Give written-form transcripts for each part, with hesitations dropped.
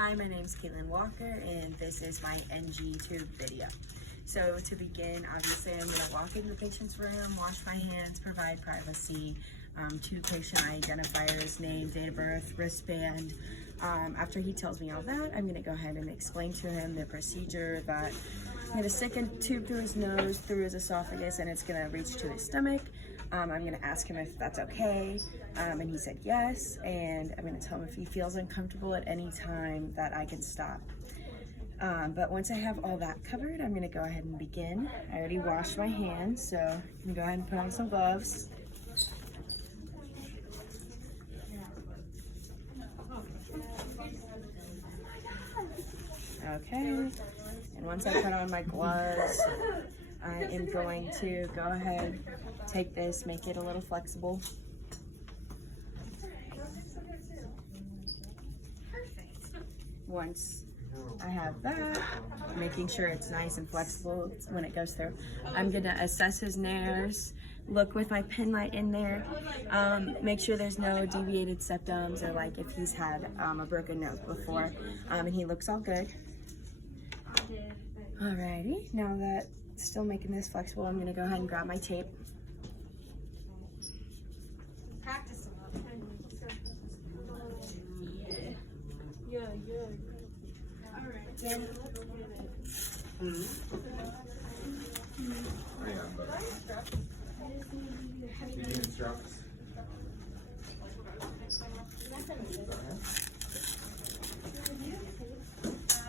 Hi, my name is Caitlin Walker, and this is my NG tube video. So to begin, obviously I'm going to walk into the patient's room, wash my hands, provide privacy, 2 patient identifiers, name, date of birth, wristband. After he tells me all that, I'm going to go ahead and explain to him the procedure that I'm going to stick a tube through his nose, through his esophagus, and it's going to reach to his stomach. I'm going to ask him if that's okay, and he said yes, and I'm going to tell him if he feels uncomfortable at any time that I can stop. But once I have all that covered, I'm going to go ahead and begin. I already washed my hands, so I'm going to go ahead and put on some gloves. Okay, and once I put on my gloves, I am going to go ahead, take this, make it a little flexible. Once I have that, making sure it's nice and flexible when it goes through, I'm gonna assess his nares, look with my pen light in there, make sure there's no deviated septums or like if he's had a broken nose before, and he looks all good. Alrighty, now that still making this flexible, I'm gonna go ahead and grab my tape. Practice a lot. Yeah. All right.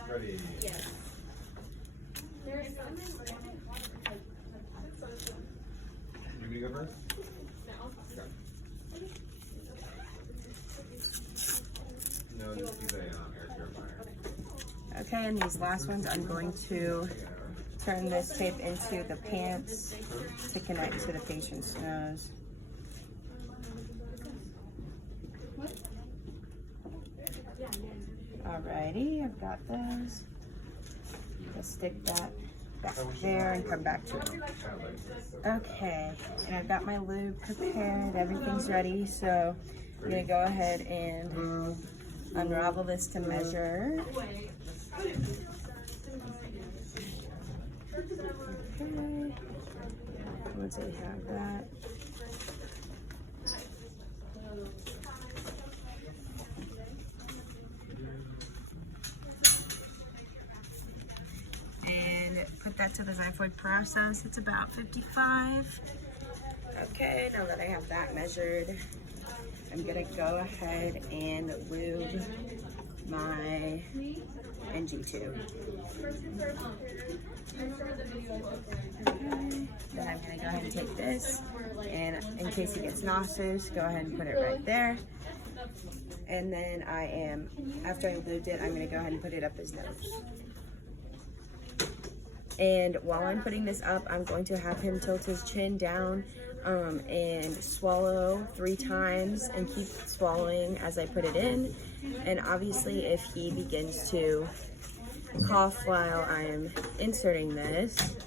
Ready? Yes. You want me to go first? No, this is a air purifier. Okay, and these last ones, I'm going to turn this tape into the pants to connect to the patient's nose. Alrighty, I've got those. I'll stick that back there and come back to it. Okay, and I've got my lube prepared, everything's ready, so I'm gonna go ahead and unravel this to measure. Okay, once I have that. And put that to the xiphoid process. It's about 55. Okay, now that I have that measured, I'm gonna go ahead and lube my NG tube. Okay. Then I'm gonna go ahead and take this, and in case he gets nauseous, go ahead and put it right there. And then after I lubed it, I'm gonna go ahead and put it up his nose. And while I'm putting this up, I'm going to have him tilt his chin down and swallow 3 times and keep swallowing as I put it in. And obviously if he begins to cough while I'm inserting this,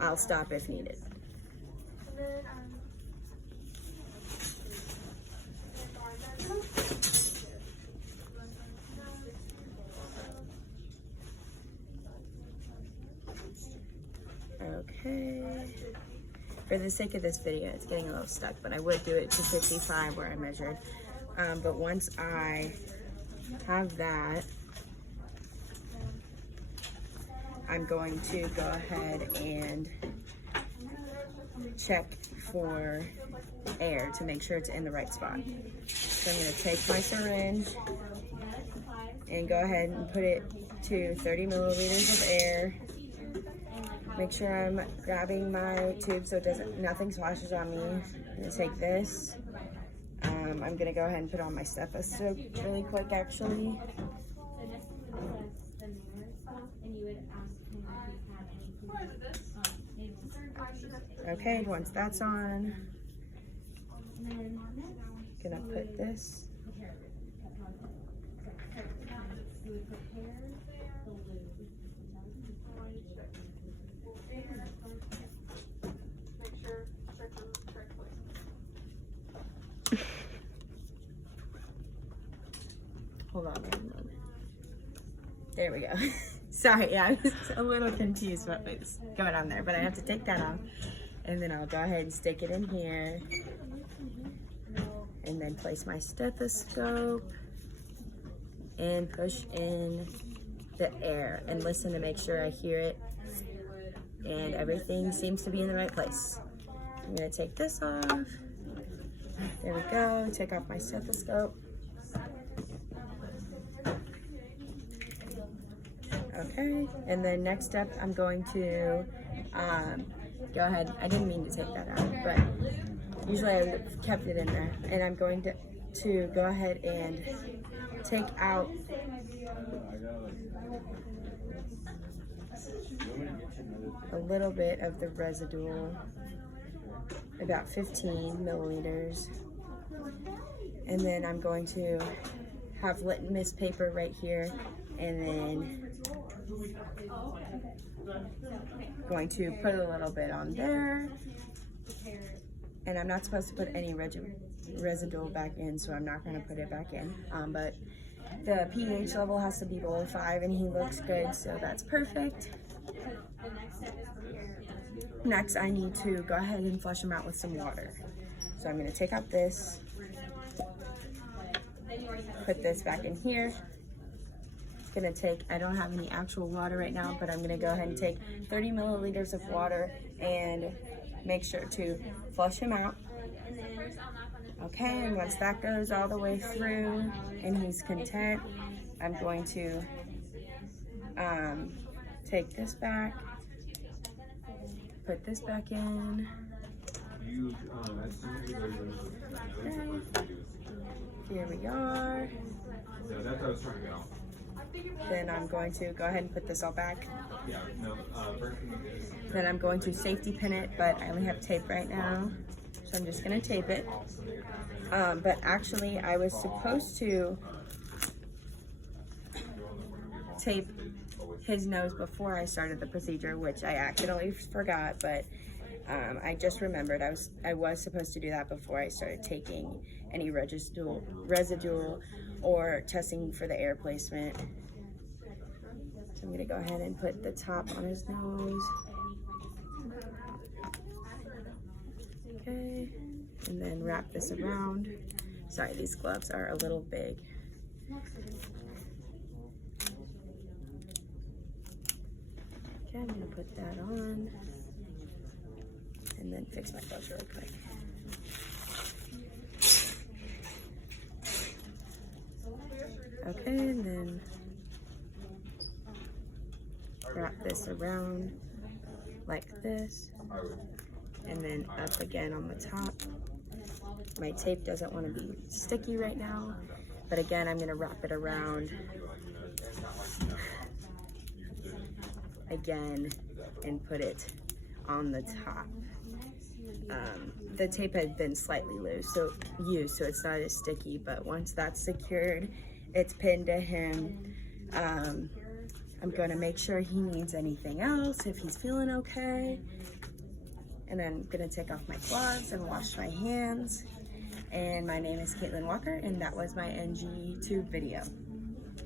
I'll stop if needed. Okay. For the sake of this video, it's getting a little stuck, but I would do it to 55 where I measured. But once I have that, I'm going to go ahead and check for air to make sure it's in the right spot. So I'm going to take my syringe and go ahead and put it to 30 milliliters of air. Make sure I'm grabbing my tube so nothing splashes on me. I'm gonna take this. I'm gonna go ahead and put on my stethoscope really quick actually. Okay, once that's on, I'm gonna put this. Hold on one moment. There we go. Sorry, yeah, I was a little confused what was going on there, but I have to take that off. And then I'll go ahead and stick it in here. And then place my stethoscope and push in the air and listen to make sure I hear it. And everything seems to be in the right place. I'm gonna take this off. There we go, take off my stethoscope. Okay, and then next step, I'm going to go ahead. I didn't mean to take that out, but usually I would have kept it in there. And I'm going to go ahead and take out a little bit of the residual, about 15 milliliters. And then I'm going to have litmus paper right here, and then going to put a little bit on there. And I'm not supposed to put any residual back in, so I'm not going to put it back in. But the pH level has to be below 5, and he looks good, so that's perfect. Next, I need to go ahead and flush him out with some water. So I'm going to take out this, put this back in here. It's going to take, I don't have any actual water right now, but I'm going to go ahead and take 30 milliliters of water and make sure to flush him out. Okay, and once that goes all the way through and he's content, I'm going to take this back, put this back in. Okay. Here we are. Then I'm going to go ahead and put this all back. Then I'm going to safety pin it, but I only have tape right now, so I'm just going to tape it. But actually, I was supposed to tape his nose before I started the procedure, which I accidentally forgot, but I just remembered I was supposed to do that before I started taking any residual or testing for the air placement. So I'm gonna go ahead and put the top on his nose. Okay, and then wrap this around. Sorry, these gloves are a little big. Okay, I'm gonna put that on and then fix my gloves real quick. Okay, and then wrap this around like this, and then up again on the top. My tape doesn't want to be sticky right now, but again, I'm going to wrap it around again and put it on the top. The tape had been slightly loose, so it's not as sticky, but once that's secured, it's pinned to him. I'm going to make sure he needs anything else, if he's feeling okay. And then I'm going to take off my gloves and wash my hands. And my name is Caitlin Walker, and that was my NG tube video.